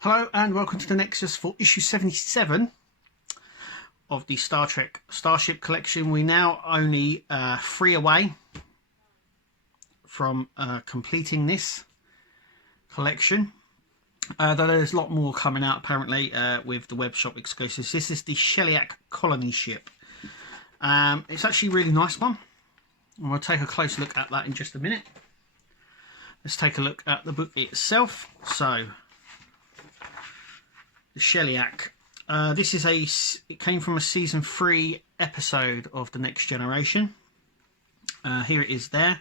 Hello and welcome to the Nexus for issue 77 of the Star Trek Starship collection. We now only 3 away from completing this collection. Though there's a lot more coming out apparently with the web shop exclusives. This is the Sheliak colony ship. It's actually a really nice one. And we'll take a closer look at that in just a minute. Let's take a look at the book itself. So, the Sheliak. It came from a season 3 episode of The Next Generation. Here it is there.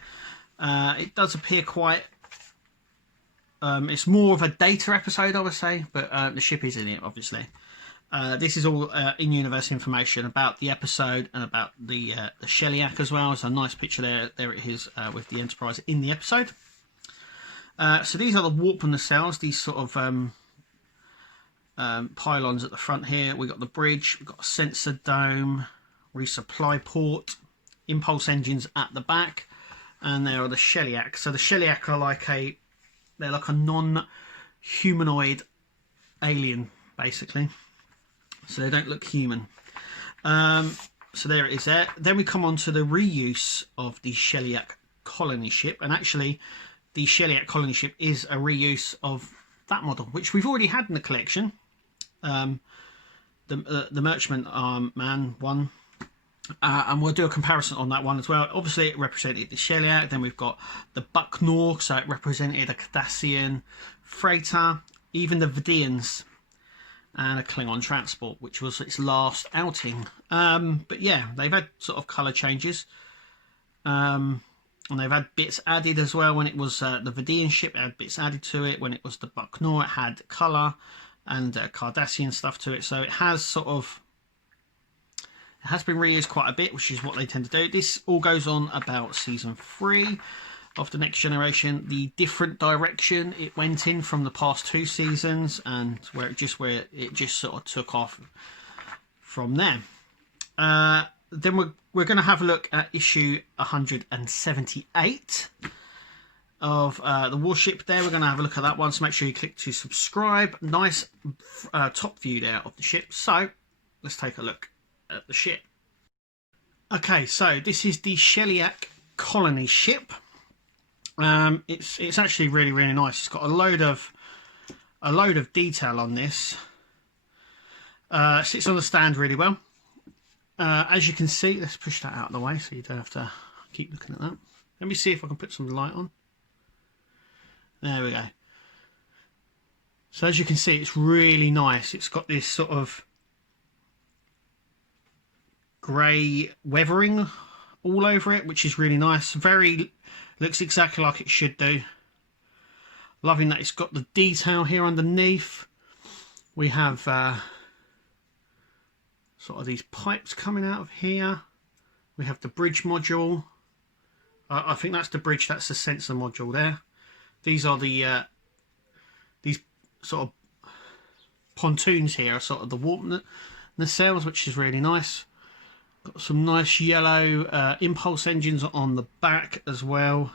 It does appear quite... it's more of a data episode, I would say, but the ship is in it, obviously. This is all in-universe information about the episode and about the Sheliak as well. There's a nice picture there. There it is with the Enterprise in the episode. So these are the warp nacelles, these sort of pylons at the front here. We've got the bridge, we've got a sensor dome, resupply port, impulse engines at the back, and there are the Sheliak. So the Sheliak are like they're like a non-humanoid alien, basically. So they don't look human. So there it is there. Then we come on to the reuse of the Sheliak colony ship, and actually the Sheliak colony ship is a reuse of that model, which we've already had in the collection. The Merchant Man one, and we'll do a comparison on that one as well. Obviously it represented the Sheliak. Then we've got the Bucknor, so it represented a Cardassian freighter, even the Vidians, and a Klingon transport, which was its last outing. But yeah, they've had sort of colour changes, and they've had bits added as well. When it was the Vidian ship, it had bits added to it. When it was the Bucknor, it had colour and Cardassian stuff to it. So it has been reused quite a bit, which is what they tend to do. This all goes on about season 3 of The Next Generation. The different direction it went in from the past 2 seasons, and where it just sort of took off from there. Then we're going to have a look at issue 178 of the warship there. We're going to have a look at that one, so make sure you click to subscribe. Nice top view there of the ship. So let's take a look at the ship. Okay, so this is the Sheliak colony ship. It's actually really, really nice. It's got a load of detail on this. Sits on the stand really well. As you can see, let's push that out of the way so you don't have to keep looking at that. Let me see if I can put some light on. There we go. So as you can see, it's really nice. It's got this sort of grey weathering all over it, which is really nice. Looks exactly like it should do. Loving that it's got the detail here underneath. We have sort of these pipes coming out of here. We have the bridge module. I think that's the bridge. That's the sensor module there. These are the these sort of pontoons here are sort of the warp nacelles, which is really nice. Got some nice yellow impulse engines on the back as well.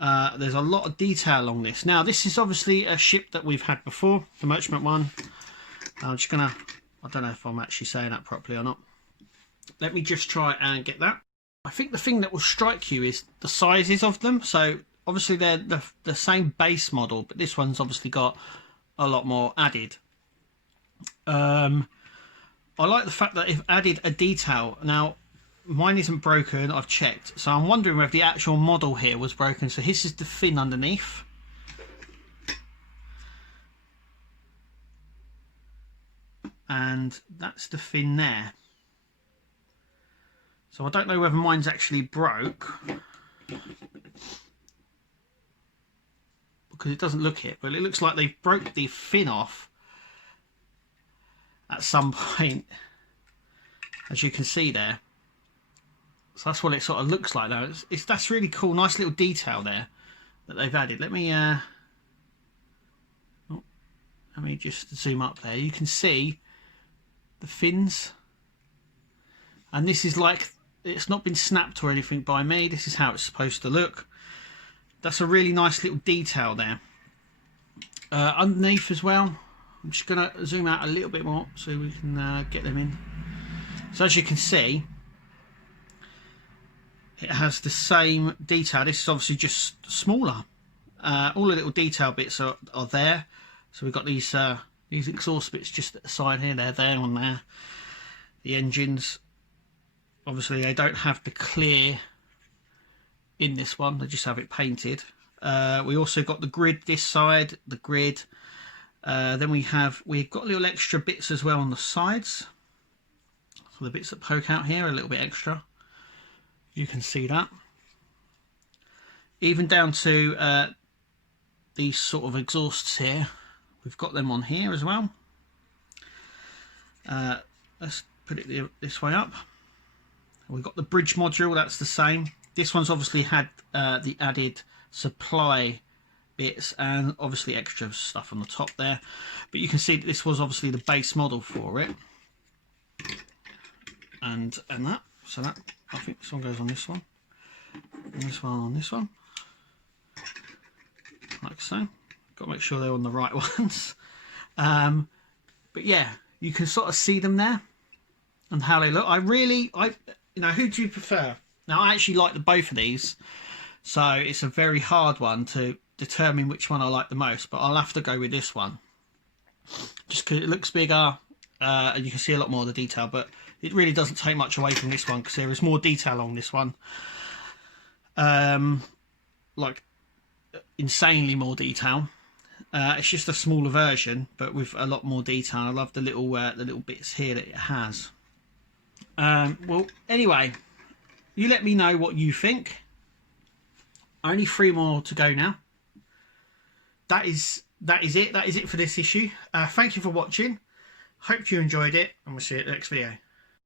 There's a lot of detail on this. Now this is obviously a ship that we've had before, the Merchant one. I'm just gonna, I don't know if I'm actually saying that properly or not. Let me just try and get that. I think the thing that will strike you is the sizes of them. So obviously they're the same base model, but this one's obviously got a lot more added. I like the fact that they've added a detail. Now mine isn't broken, I've checked, so I'm wondering whether the actual model here was broken. So this is the fin underneath. And that's the fin there. So I don't know whether mine's actually broke, because it doesn't look it, but it looks like they broke the fin off at some point, as you can see there. So that's what it sort of looks like though. That's really cool. Nice little detail there that they've added. Let me just zoom up there. You can see the fins, and this is like, it's not been snapped or anything by me. This is how it's supposed to look. That's a really nice little detail there. Underneath as well, I'm just going to zoom out a little bit more so we can get them in. So as you can see, it has the same detail. This is obviously just smaller. All the little detail bits are there. So we've got these exhaust bits just at the side here. They're there on there. The engines, obviously they don't have the clear in this one. They just have it painted. We also got the grid this side, the grid. Then we've got little extra bits as well on the sides. So the bits that poke out here are a little bit extra. You can see that. Even down to these sort of exhausts here. We've got them on here as well. Let's put it this way up. We've got the bridge module, that's the same. This one's obviously had the added supply bits and obviously extra stuff on the top there. But you can see that this was obviously the base model for it. And that. So that, I think this one goes on this one. And this one on this one. Like so. Got to make sure they're on the right ones. But yeah, you can sort of see them there and how they look. You know, who do you prefer? Now, I actually like both of these, so it's a very hard one to determine which one I like the most, but I'll have to go with this one. Just because it looks bigger, and you can see a lot more of the detail, but it really doesn't take much away from this one because there is more detail on this one. Like, insanely more detail. It's just a smaller version, but with a lot more detail. I love the little bits here that it has. Well, anyway, you let me know what you think. Only 3 more to go now. That is it. That is it for this issue. Thank you for watching. Hope you enjoyed it, and we'll see you at the next video.